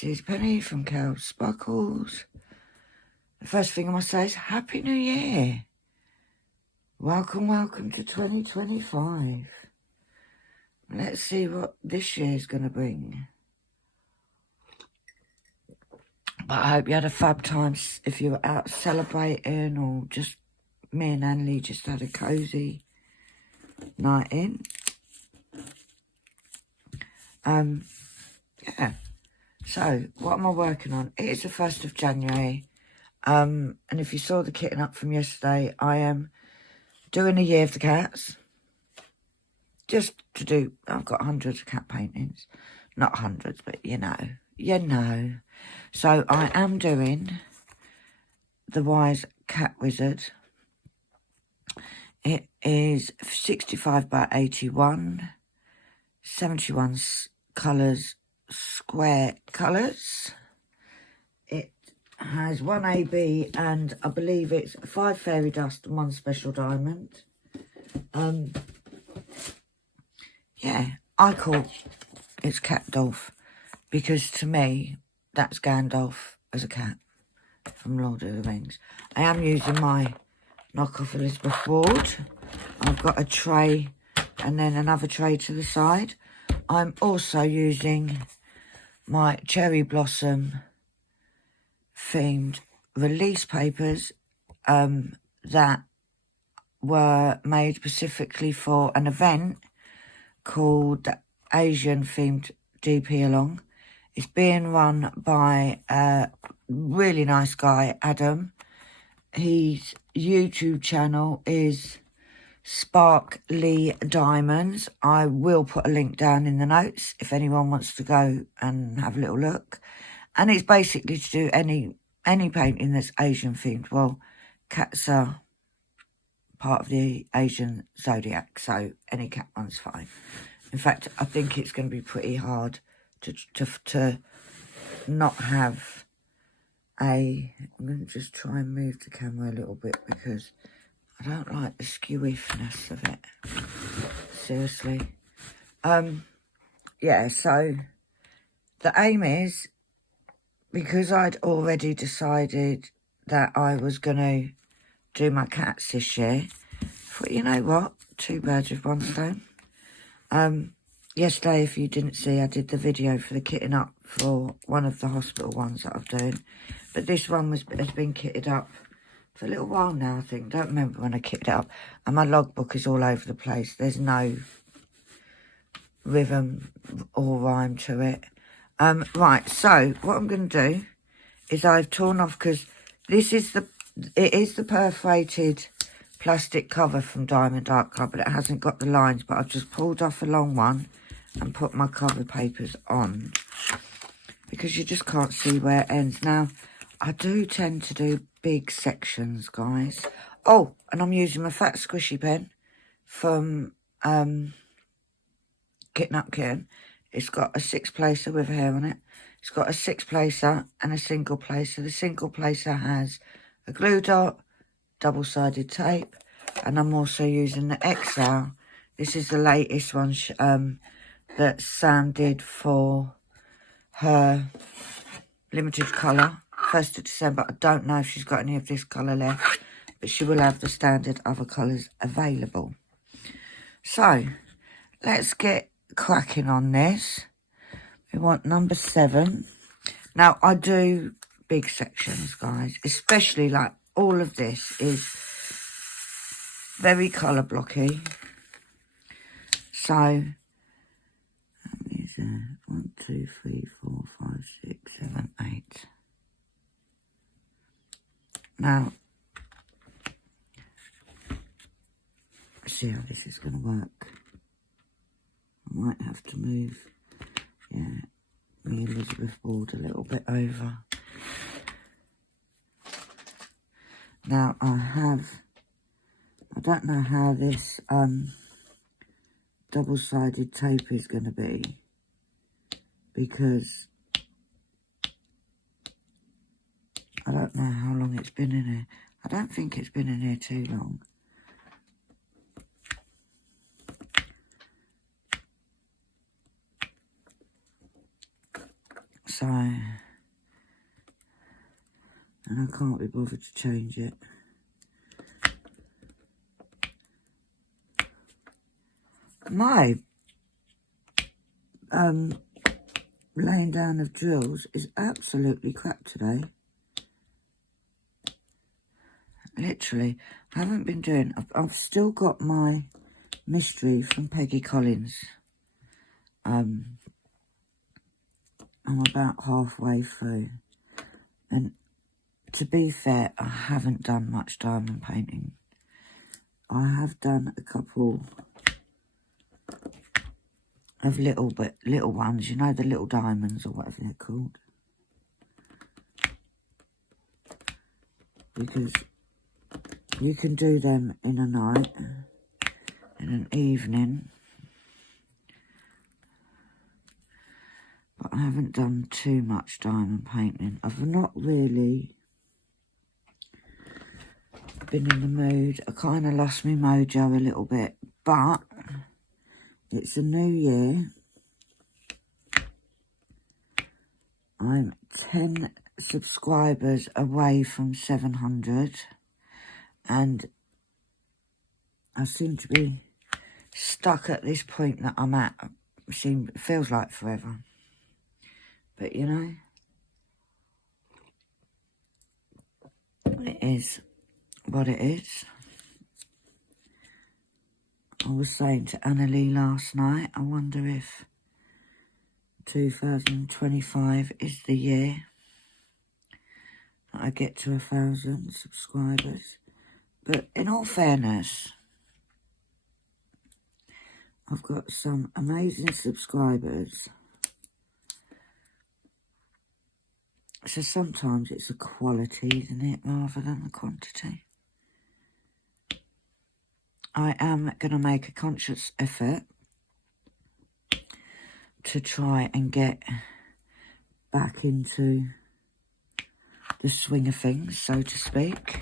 this is Penny from KALBS Sparkles. The first thing I must say is Happy New Year. Welcome, welcome to 2025. Let's see what this year's going to bring. But I hope you had a fab time if you were out celebrating, or just me and Annie just had a cosy night in. Yeah. So, what am I working on? It is the 1st of January. And if you saw the kitting up from yesterday, I am doing a year of the cats. Just to do, I've got hundreds of cat paintings. Not hundreds, but you know. So, I am doing the Wise Cat Wizard. It is 65 by 81, 71 colours, square colours. It has 1 AB and I believe it's 5 fairy dust and 1 special diamond. Yeah, I call it Cat-Dolph because to me that's Gandalf as a cat from Lord of the Rings. I am using my knockoff Elizabeth board. I've got a tray and then another tray to the side. I'm also using my cherry blossom themed release papers that were made specifically for an event called the Asian themed DP Along. It's being run by a really nice guy, Adam. His YouTube channel is Sparkly Diamonds. I will put a link down in the notes if anyone wants to go and have a little look. And it's basically to do any painting that's Asian themed. Well, cats are part of the Asian zodiac, so any cat one's fine. In fact, I think it's going to be pretty hard to not have a... I'm going to just try and move the camera a little bit because I don't like the skewiffness of it. Seriously. Yeah, so the aim is, because I'd already decided that I was going to do my cats this year, I thought, you know what? 2 birds with 1 stone. Yesterday, if you didn't see, I did the video for the kitting up for one of the hospital ones that I'm doing. But this one has been kitted up for a little while now, I think. Don't remember when I kitted it up. And my logbook is all over the place. There's no rhythm or rhyme to it. Right, so what I'm going to do is I've torn off, because it is the perforated plastic cover from Diamond Art Club, but it hasn't got the lines. But I've just pulled off a long one and put my cover papers on because you just can't see where it ends. Now, I do tend to do big sections, guys. Oh, and I'm using my fat squishy pen from Kitten Up Kitten. It's got a 6-placer with a hair on it. It's got a 6-placer and a single placer. The single placer has a glue dot, double-sided tape, and I'm also using the XL. This is the latest one that Sam did for her limited colour, 1st of December. I don't know if she's got any of this colour left, but she will have the standard other colours available. So, let's get cracking on this. We want number 7. Now, I do big sections, guys, especially like all of this is very colour blocky. So, these are 1, 2, 3, 4, 5, 6, 7, 8. Now, let's see how this is going to work. I might have to move, yeah, the Elizabeth board a little bit over. Now, I don't know how this double-sided tape is going to be, because I don't know how long it's been in here. I don't think it's been in here too long. So, and I can't be bothered to change it. My laying down of drills is absolutely crap today. Literally, I haven't been doing... I've still got my mystery from Peggy Collins. I'm about halfway through. And to be fair, I haven't done much diamond painting. I have done a couple of little ones, you know, the little diamonds or whatever they're called. Because you can do them in a night, in an evening. But I haven't done too much diamond painting. I've not really been in the mood. I kind of lost my mojo a little bit, but it's a new year. I'm 10 subscribers away from 700, and I seem to be stuck at this point that I'm at. It feels like forever, but you know, it is what it is. I was saying to Annalie last night, I wonder if 2025 is the year that I get to 1,000 subscribers. But in all fairness, I've got some amazing subscribers. So sometimes it's a quality, isn't it, rather than the quantity. I am going to make a conscious effort to try and get back into the swing of things, so to speak.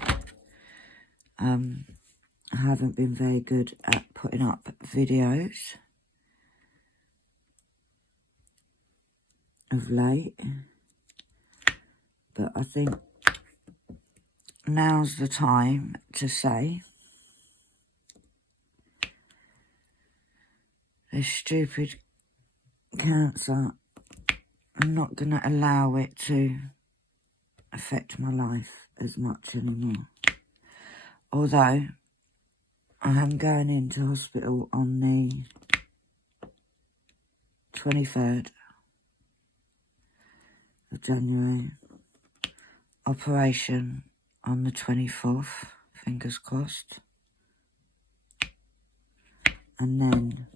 I haven't been very good at putting up videos of late, but I think now's the time to say this stupid cancer, I'm not going to allow it to affect my life as much anymore. Although I am going into hospital on the 23rd of January. Operation on the 24th, fingers crossed. And then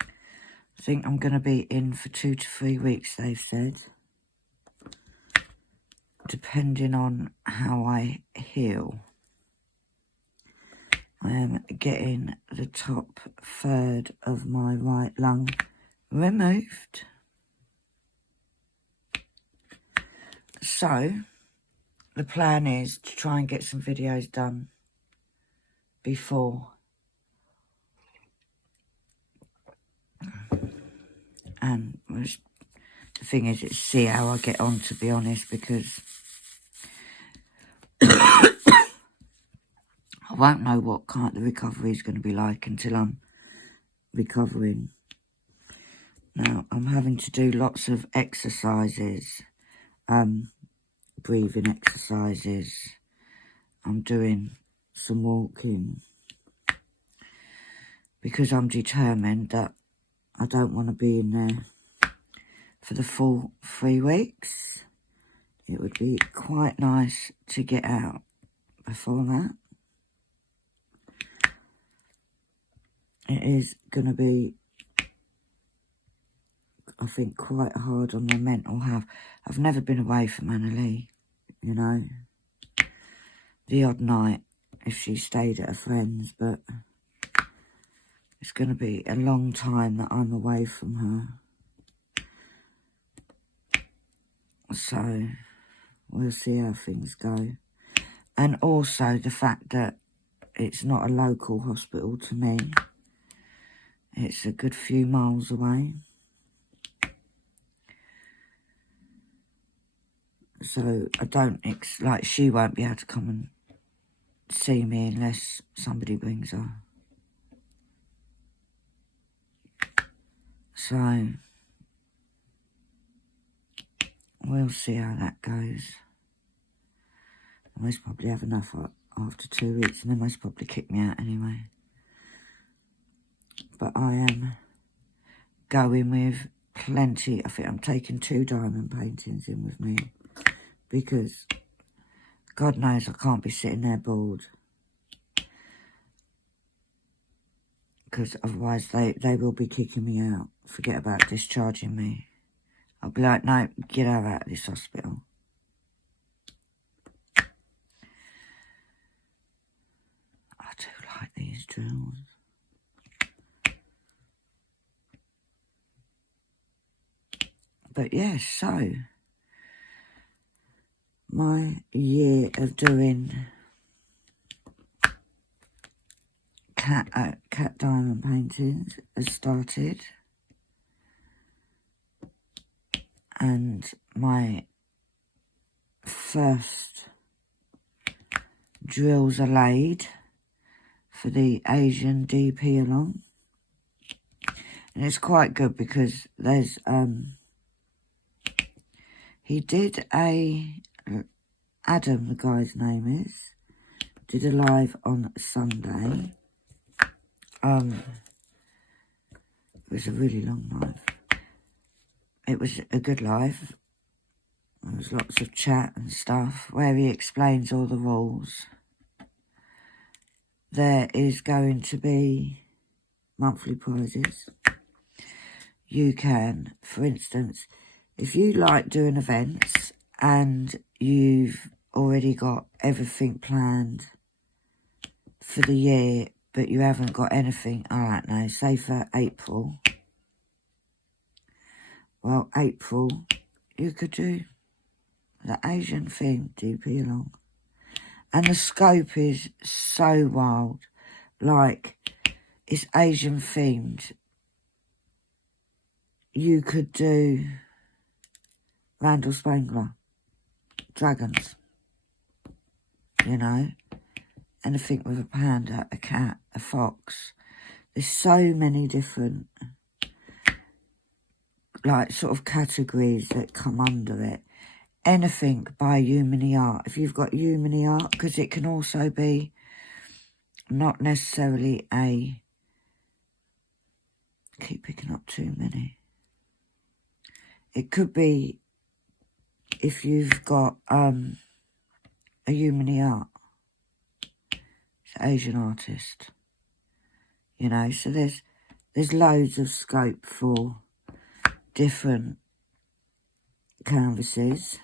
I think I'm going to be in for 2 to 3 weeks, they've said. Depending on how I heal. I am getting the top third of my right lung removed. So, the plan is to try and get some videos done before. And the thing is, it's see how I get on, to be honest, because I won't know what kind of recovery is going to be like until I'm recovering. Now, I'm having to do lots of exercises, breathing exercises. I'm doing some walking because I'm determined that I don't want to be in there for the full 3 weeks. It would be quite nice to get out before that. It is going to be, I think, quite hard on my mental health. I've never been away from Annalie, you know. The odd night if she stayed at a friend's, but it's going to be a long time that I'm away from her. So we'll see how things go. And also the fact that it's not a local hospital to me. It's a good few miles away. So I don't, like, she won't be able to come and see me unless somebody brings her. So we'll see how that goes. I most probably have enough after 2 weeks, and they most probably kick me out anyway. But I am going with plenty. I think I'm taking 2 diamond paintings in with me, because God knows I can't be sitting there bored, because otherwise they will be kicking me out. Forget about discharging me. I'll be like, no, get her out of this hospital. I do like these drills. But yes, so my year of doing cat diamond paintings has started, and my first drills are laid for the Asian DP along, and it's quite good because there's he did Adam, the guy's name is, did a live on Sunday. It was a really long live. It was a good live. There was lots of chat and stuff where he explains all the rules. There is going to be monthly prizes. You can, for instance, if you like doing events and you've already got everything planned for the year, but you haven't got anything, I don't know, say for April. Well, April, you could do the Asian theme, DP along. And the scope is so wild. Like, it's Asian themed. You could do Randall Spangler, dragons, you know, anything with a panda, a cat, a fox. There's so many different, like, sort of categories that come under it. Anything by Humany Art. If you've got Humany Art, because it can also be not necessarily a, keep picking up too many. It could be if you've got a Humany Art, it's an Asian artist, you know, so there's loads of scope for different canvases.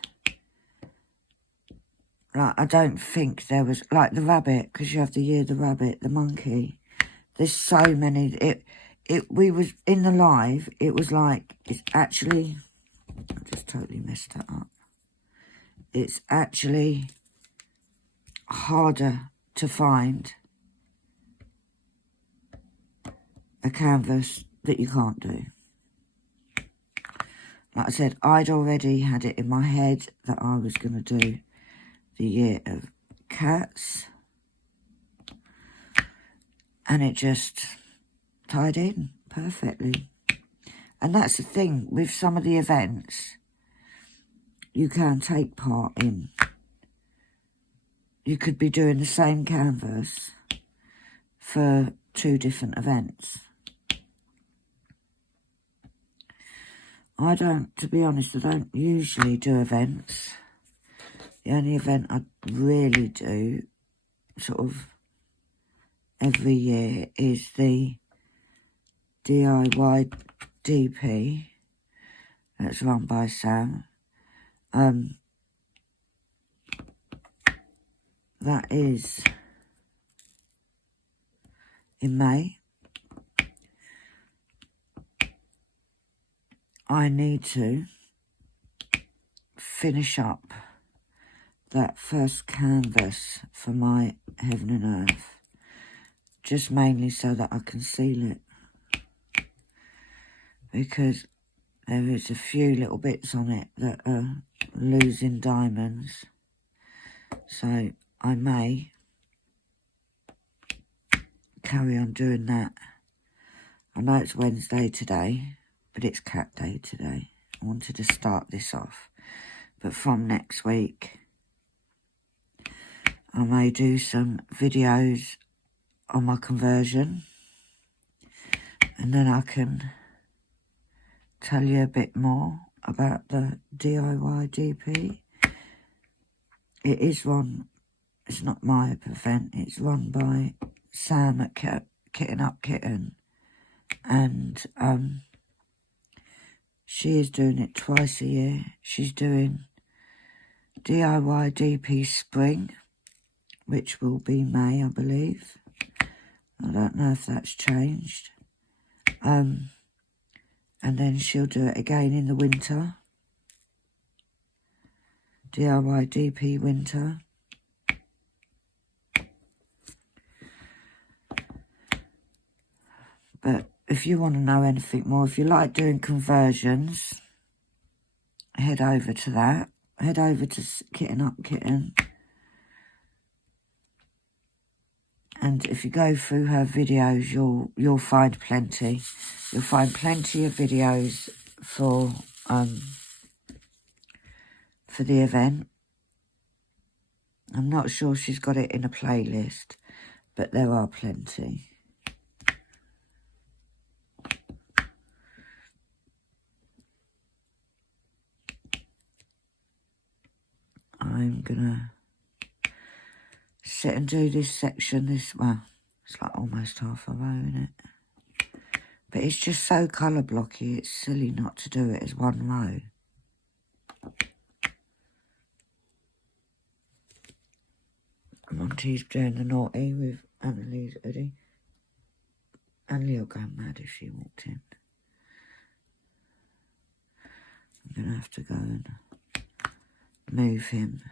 Like, I don't think there was, like, the rabbit, because you have the year of the rabbit, the monkey. There's so many. We was in the live, it was like, it's actually, I just totally messed that up. It's actually harder to find a canvas that you can't do. Like I said, I'd already had it in my head that I was going to do the year of cats, and it just tied in perfectly. And that's the thing with some of the events you can take part in. You could be doing the same canvas for 2 different events. To be honest, I don't usually do events. The only event I really do, sort of, every year is the DIY DP. That's run by Sam. That is in May. I need to finish up that first canvas for my Heaven and Earth, just mainly so that I can seal it, because there is a few little bits on it that are losing diamonds. So I may carry on doing that. I know it's Wednesday today, but it's cat day today. I wanted to start this off. But from next week, I may do some videos on my conversion. And then I can tell you a bit more about the DIY DP. It is run, it's not my event, it's run by Sam at Kitten Up Kitten. And she is doing it twice a year. She's doing DIY DP Spring, which will be May, I believe. I don't know if that's changed. And then she'll do it again in the winter. DIY DP Winter. But if you want to know anything more, if you like doing conversions, head over to that. Head over to Kitten Up Kitten. And if you go through her videos, you'll find plenty. You'll find plenty of videos for the event. I'm not sure she's got it in a playlist, but there are plenty. I'm gonna sit and do this section, well, it's like almost half a row, isn't it? But it's just so colour blocky, it's silly not to do it as one row. Monty's doing the naughty with Annalie's hoodie. Annalie will go mad if she walked in. I'm going to have to go and move him.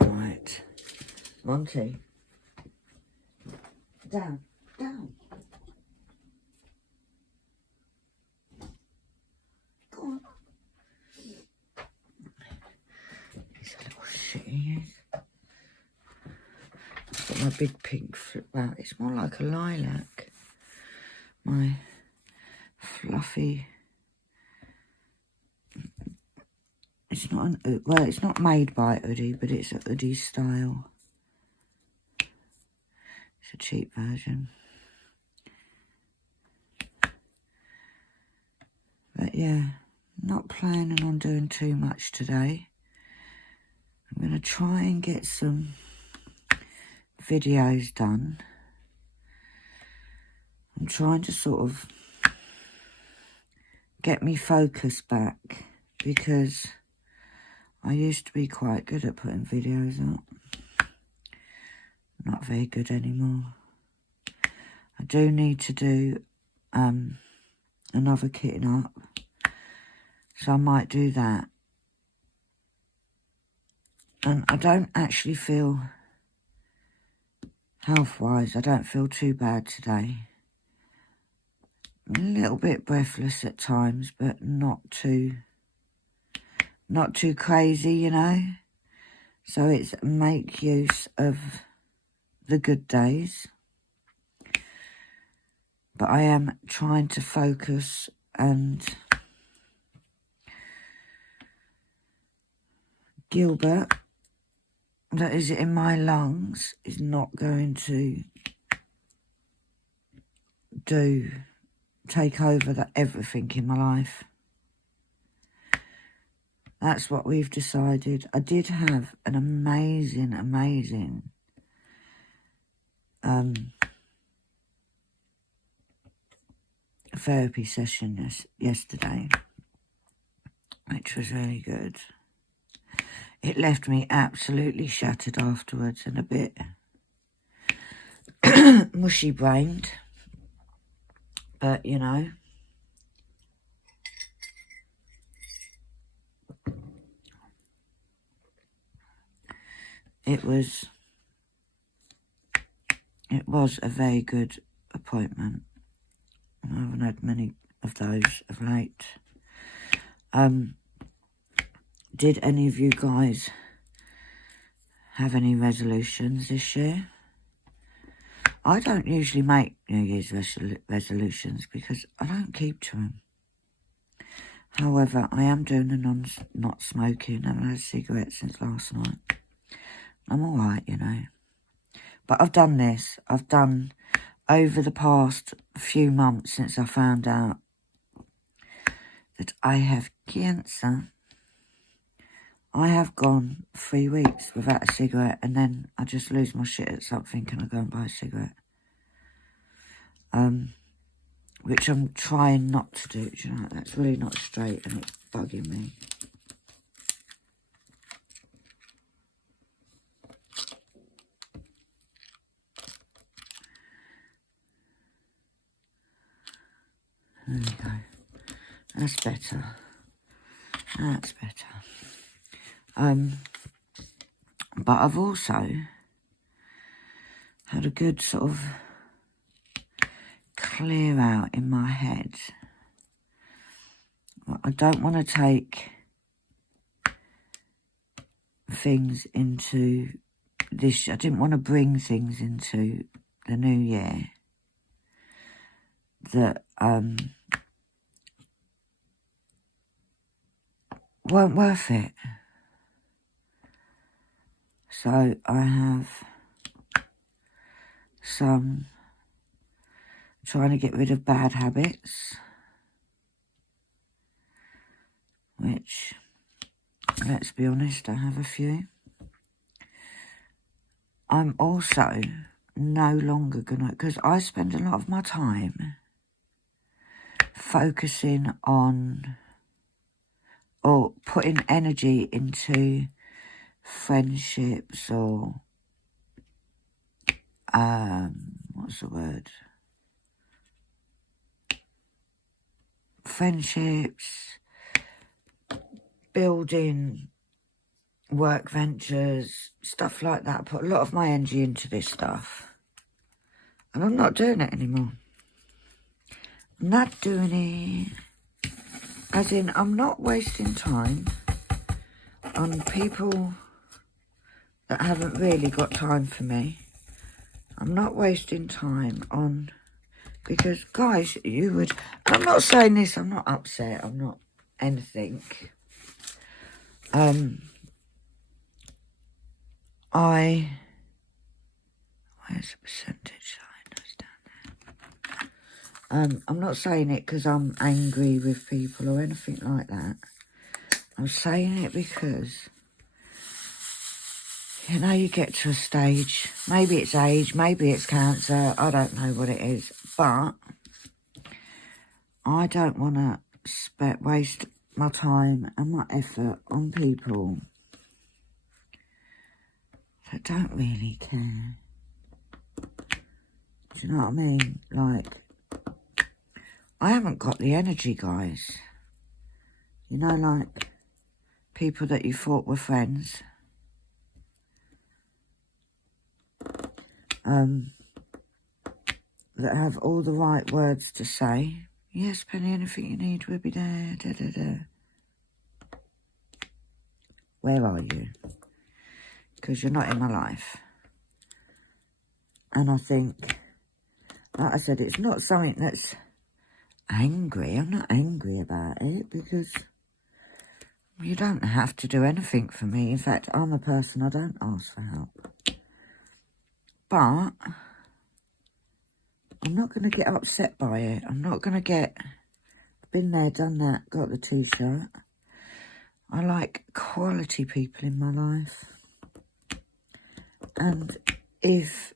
Alright. Monty. Down. Down. Go on. He's a little shit, he is. I've got my big pink flip. Well, it's more like a lilac. My fluffy. It's not an, well, it's not made by a hoodie, but it's a hoodie style. It's a cheap version. But yeah, not planning on doing too much today. I'm going to try and get some videos done. I'm trying to sort of get me focus back, because I used to be quite good at putting videos up. Not very good anymore. I do need to do another Kitten Up, so I might do that. And I don't actually feel, health-wise, I don't feel too bad today. I'm a little bit breathless at times, but not too crazy, you know. So it's make use of the good days. But I am trying to focus, and Gilbert, that is in my lungs, is not going to take over everything in my life. That's what we've decided. I did have an amazing therapy session yesterday, which was really good. It left me absolutely shattered afterwards and a bit mushy-brained. But, you know, it was a very good appointment. haven't had many of those of late. Did any of you guys have any resolutions this year? I don't usually make New Year's resolutions because I don't keep to them. However, I am doing the not smoking. I haven't had a cigarette since last night. I'm all right, you know. But I've done this. I've done over the past few months since I found out that I have cancer. I have gone 3 weeks without a cigarette, and then I just lose my shit at something and I go and buy a cigarette. Which I'm trying not to do. Do you know, that's really not straight and it's bugging me. There we go. That's better. That's better. But I've also had a good sort of clear out in my head. I don't want to take things into this. I didn't want to bring things into the new year that weren't worth it. So I have some trying to get rid of bad habits, which, let's be honest, I have a few. I'm also no longer gonna, because I spend a lot of my time focusing on or putting energy into friendships or what's the word? Friendships, building work ventures, stuff like that. I put a lot of my energy into this stuff. And I'm not doing it anymore. I'm not doing it. As in, I'm not wasting time on people that haven't really got time for me. I'm not wasting time on... Because, guys, you would... I'm not saying this, I'm not upset, I'm not anything. Where's the percentage sign? That's down there. I'm not saying it because I'm angry with people or anything like that. I'm saying it because, you know, you get to a stage, maybe it's age, maybe it's cancer, I don't know what it is, but I don't want to waste my time and my effort on people that don't really care. Do you know what I mean? Like, I haven't got the energy, guys. You know, like, people that you thought were friends. That have all the right words to say. Yes, Penny, anything you need, we'll be there. Da, da, da. Where are you? Because you're not in my life. And I think, like I said, it's not something that's angry. I'm not angry about it because you don't have to do anything for me. In fact, I'm a person, I don't ask for help. But I'm not going to get upset by it. I'm not going to get, been there, done that, got the t-shirt. I like quality people in my life. And if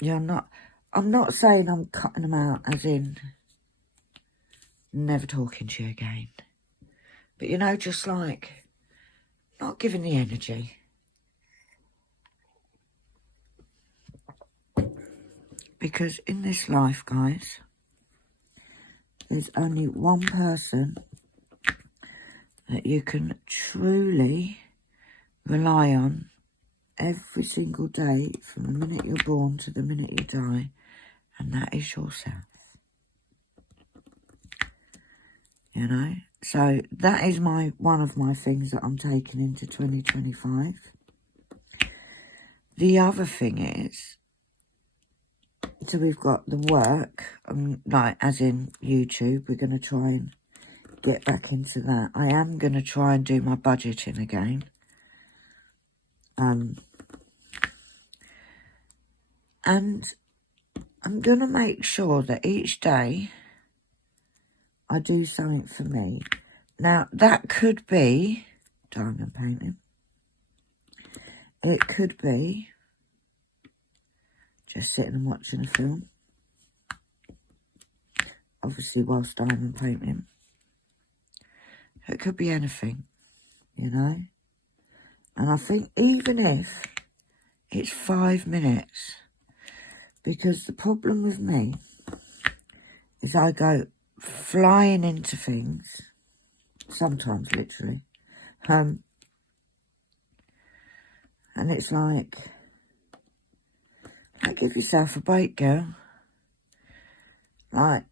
you're not, I'm not saying I'm cutting them out as in never talking to you again. But, you know, just like not giving the energy. Because in this life, guys, there's only one person that you can truly rely on every single day from the minute you're born to the minute you die, and that is yourself. you know. So that is one of my things that I'm taking into 2025. The other thing is, so we've got the work, like as in YouTube. We're going to try and get back into that. I am going to try and do my budgeting again. And I'm going to make sure that each day I do something for me. Now, that could be diamond painting. It could be just sitting and watching a film. Obviously, whilst diamond painting. It could be anything, you know. And I think even if it's 5 minutes, because the problem with me is I go flying into things, sometimes literally, and it's like give yourself a break, girl. Like,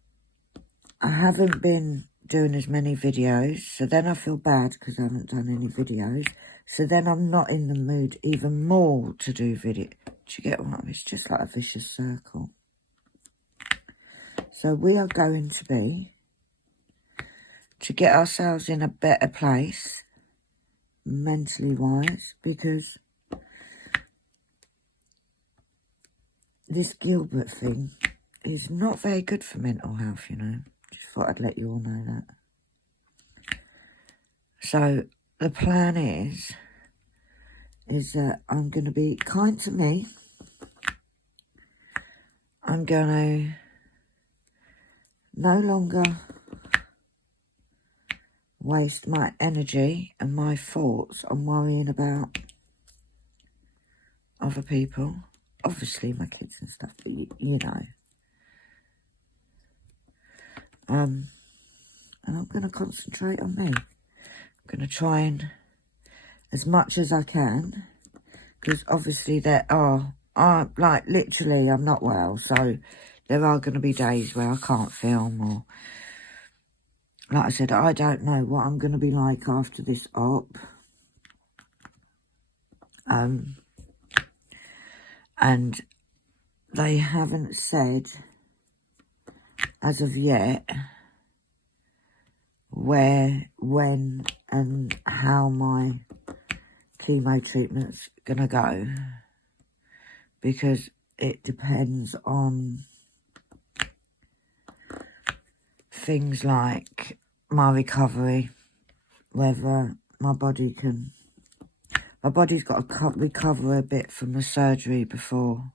I haven't been doing as many videos, so then I feel bad because I haven't done any videos, so then I'm not in the mood even more to do video. Do you get what I mean? It's just like a vicious circle. So we are going to be, to get ourselves in a better place, mentally wise, because this Gilbert thing is not very good for mental health, you know. Just thought I'd let you all know that. So the plan is that I'm going to be kind to me. I'm going to no longer waste my energy and my thoughts on worrying about other people. Obviously my kids and stuff, but you know. And I'm going to concentrate on me. I'm going to try and, as much as I can, because obviously there are, like, literally I'm not well, so there are going to be days where I can't film, or, like I said, I don't know what I'm going to be like after this op. And they haven't said, as of yet, where, when, and how my chemo treatment's going to go. Because it depends on things like my recovery, whether my body can... My body's got to recover a bit from the surgery before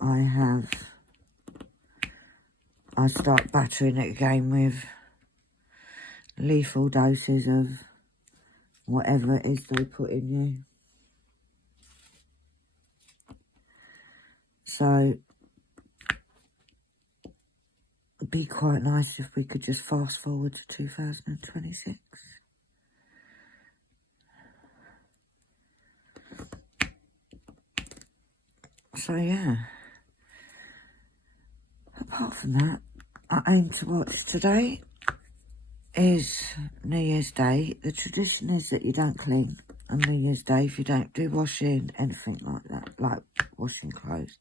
I start battering it again with lethal doses of whatever it is they put in you. So it'd be quite nice if we could just fast forward to 2026. So yeah, apart from that, I aim to watch. Today is New Year's Day. The tradition is that you don't clean on New Year's Day if you don't do washing, anything like that, like washing clothes.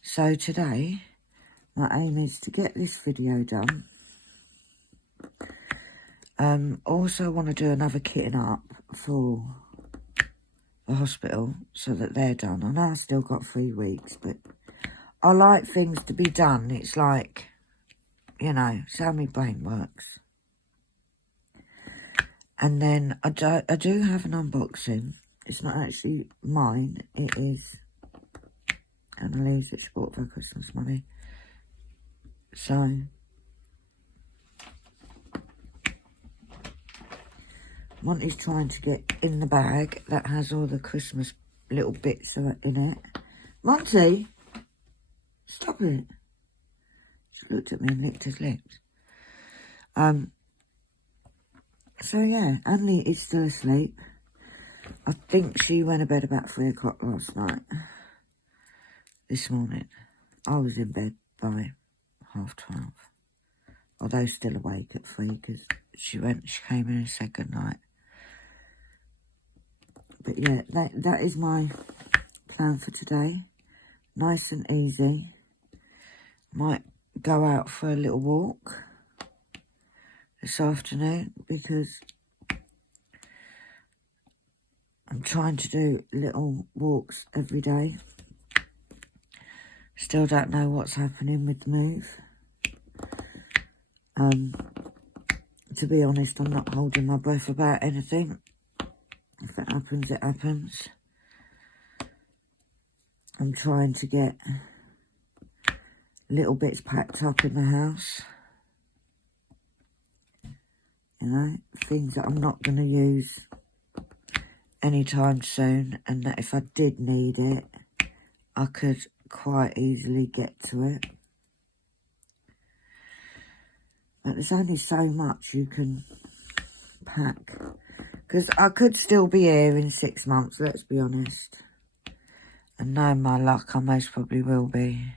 So today, my aim is to get this video done. Also want to do another kitting up for the hospital so that they're done. I know I've still got 3 weeks, but I like things to be done. It's like, you know, it's how my brain works. And then I do have an unboxing. It's not actually mine. It is Annalise that she bought for Christmas money. So Monty's trying to get in the bag that has all the Christmas little bits in it. Monty, stop it. She looked at me and licked his lips. So yeah, Annie is still asleep. I think she went to bed about 3 o'clock last night. This morning. I was in bed by 12:30. although still awake at 3 because she came in and said goodnight. But yeah, that is my plan for today. Nice and easy. Might go out for a little walk this afternoon because I'm trying to do little walks every day. Still don't know what's happening with the move. To be honest, I'm not holding my breath about anything. If it happens, it happens. I'm trying to get little bits packed up in the house. You know, things that I'm not going to use anytime soon, and that if I did need it, I could quite easily get to it. But there's only so much you can pack. Because I could still be here in 6 months, let's be honest. And knowing my luck, I most probably will be.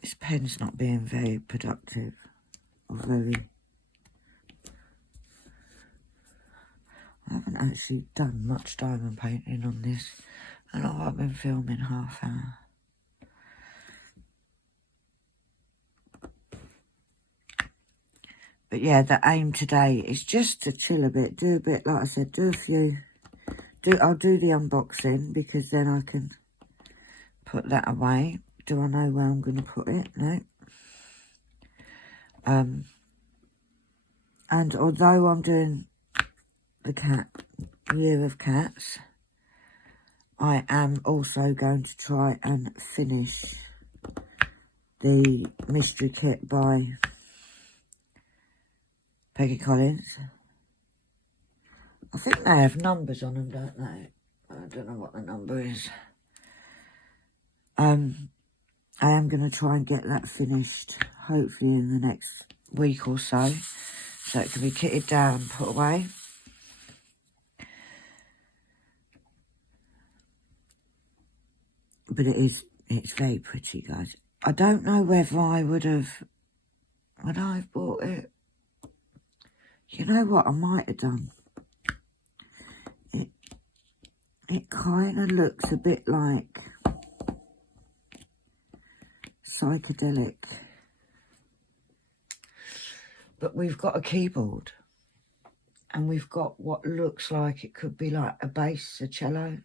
This pen's not being very productive. Or very... I haven't actually done much diamond painting on this. And I've been filming half hour. But yeah, the aim today is just to chill a bit. Do a bit, like I said, do a few. I'll do the unboxing because then I can put that away. Do I know where I'm going to put it? No. And although I'm doing the Year of Cats, I am also going to try and finish the mystery kit by Peggy Collins. I think they have numbers on them, don't they? I don't know what the number is. I am going to try and get that finished, hopefully in the next week or so it can be kitted down and put away. But it's very pretty, guys. I don't know whether I would have, when I bought it, you know what I might have done? It kind of looks a bit like psychedelic. But we've got a keyboard. And we've got what looks like it could be like a bass, a cello.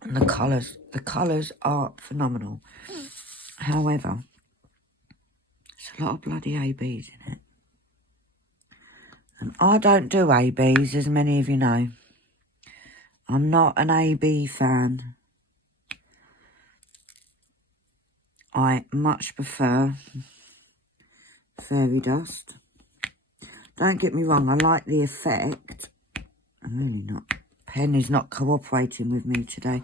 And the colours are phenomenal. However, there's a lot of bloody ABs in it. And I don't do ABs, as many of you know. I'm not an AB fan. I much prefer fairy dust. Don't get me wrong, I like the effect. I'm really not. Pen is not cooperating with me today.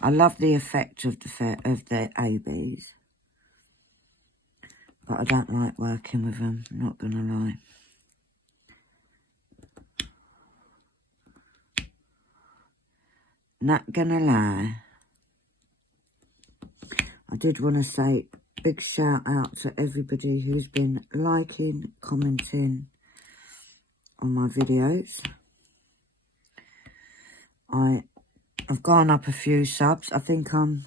I love the effect of the ABs. But I don't like working with them, not gonna lie. Not gonna lie. I did want to say big shout out to everybody who's been liking, commenting on my videos. I've gone up a few subs. I think I'm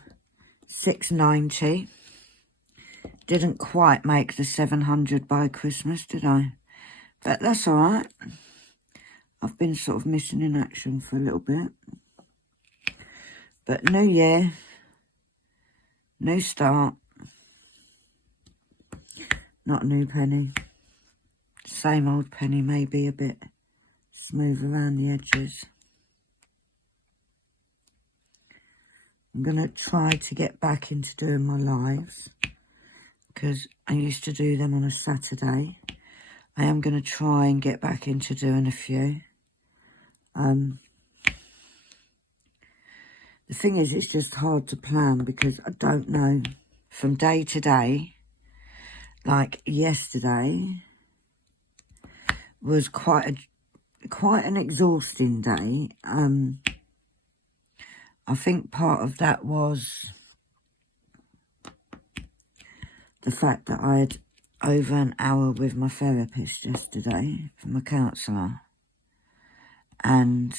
690. Didn't quite make the 700 by Christmas, did I? But that's all right. I've been sort of missing in action for a little bit. But new year, new start. Not a new penny. Same old penny, maybe a bit smooth around the edges. I'm going to try to get back into doing my lives because I used to do them on a Saturday. I am going to try and get back into doing a few. The thing is, it's just hard to plan because I don't know from day to day. Like yesterday was quite quite an exhausting day. I think part of that was the fact that I had over an hour with my therapist yesterday, from my counsellor, and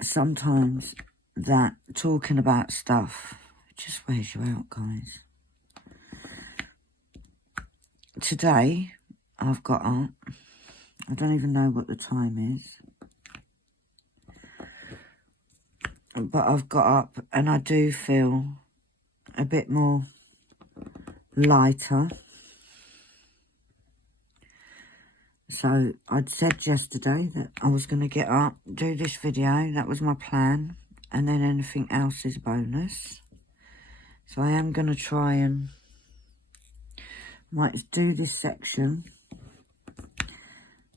sometimes that talking about stuff just wears you out, guys. Today, I've got up. I don't even know what the time is. But I've got up and I do feel a bit more lighter. So I'd said yesterday that I was going to get up, do this video. That was my plan. And then anything else is a bonus. So I am going to try and might do this section.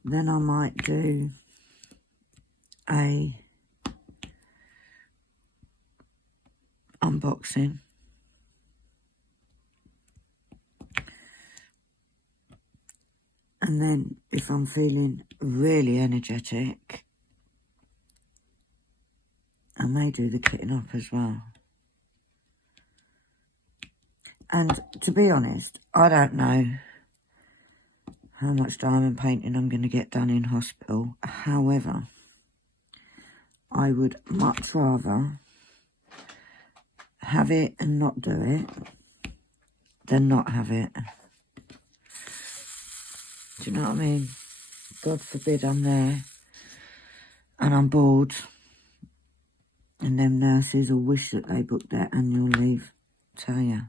Then I might do a unboxing. And then if I'm feeling really energetic, I may do the kitting up as well. And to be honest, I don't know how much diamond painting I'm going to get done in hospital. However, I would much rather have it and not do it than not have it. Do you know what I mean? God forbid I'm there and I'm bored and them nurses will wish that they booked their annual leave. Tell ya.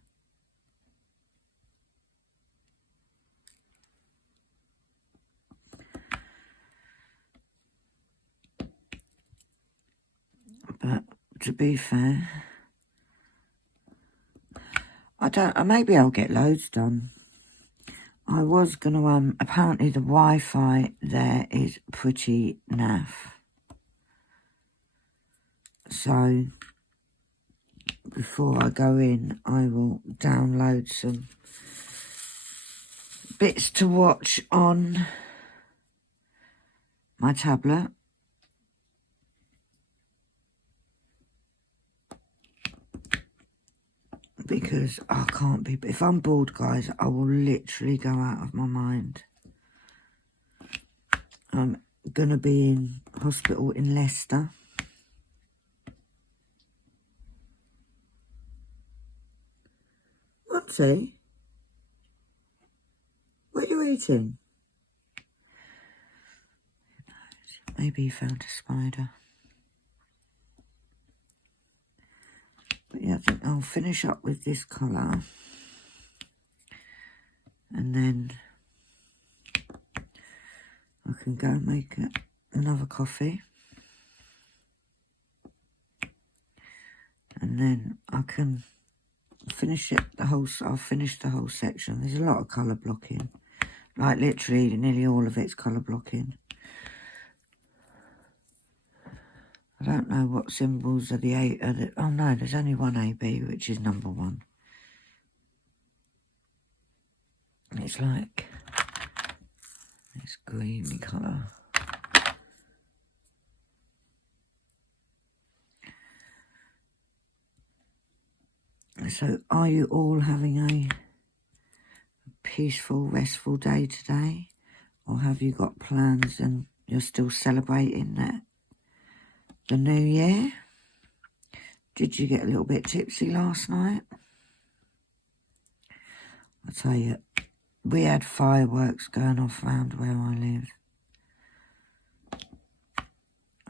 But to be fair, maybe I'll get loads done. I was going to, apparently the Wi-Fi there is pretty naff. So, before I go in, I will download some bits to watch on my tablet. Because I can't be... If I'm bored, guys, I will literally go out of my mind. I'm going to be in hospital in Leicester. Whatsie? What are you eating? Maybe you found a spider. But yeah, I think I'll finish up with this colour. And then I can go and make another coffee. And then I can finish it, I'll finish the whole section. There's a lot of colour blocking. Like literally nearly all of it's colour blocking. I don't know what symbols are the eight. Oh no, there's only one AB, which is number 1. It's like this greeny colour. So, are you all having a peaceful, restful day today? Or have you got plans and you're still celebrating the new year? Did you get a little bit tipsy last night? I tell you, we had fireworks going off round where I live.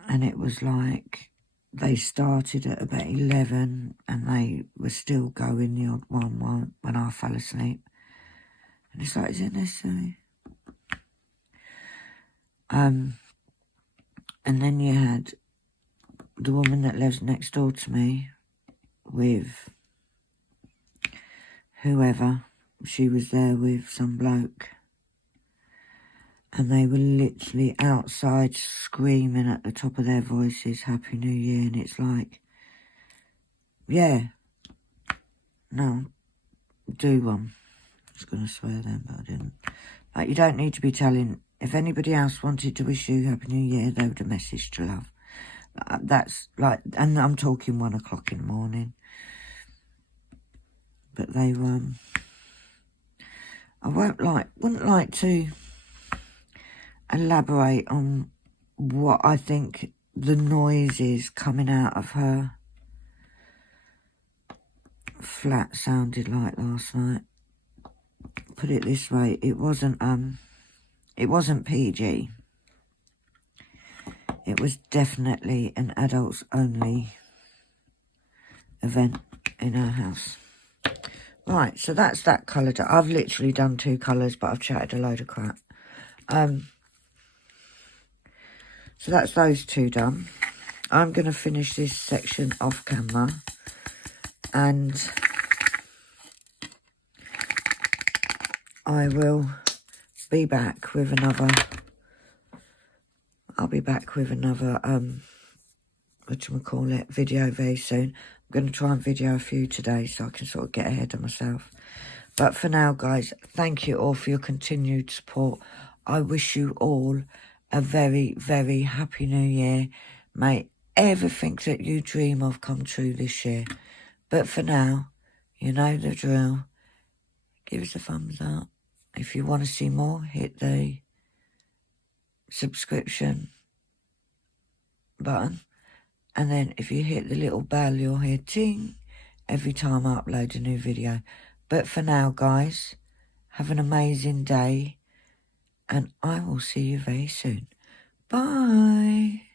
And it was like, they started at about 11 and they were still going, the odd one when I fell asleep. And it's like, is it necessary? And then you had the woman that lives next door to me with whoever. She was there with some bloke. And they were literally outside screaming at the top of their voices, Happy New Year. And it's like, yeah, no, do one. I was going to swear then, but I didn't. Like, you don't need to be telling. If anybody else wanted to wish you Happy New Year, they would have messaged to love. That's like, and I'm talking 1 o'clock in the morning. But they I wouldn't like to elaborate on what I think the noise is coming out of her flat sounded like last night. Put it this way, it wasn't PG. It was definitely an adults only event in our house. Right, so that's that colour. I've literally done 2 colours, but I've chatted a load of crap. So that's those 2 done. I'm going to finish this section off camera, and I will be back with another, video very soon. I'm going to try and video a few today so I can sort of get ahead of myself. But for now, guys, thank you all for your continued support. I wish you all a very, very happy new year. May everything that you dream of come true this year. But for now, you know the drill. Give us a thumbs up. If you want to see more, hit the subscription button. And then if you hit the little bell, you'll hear ting every time I upload a new video. But for now, guys, have an amazing day. And I will see you very soon. Bye.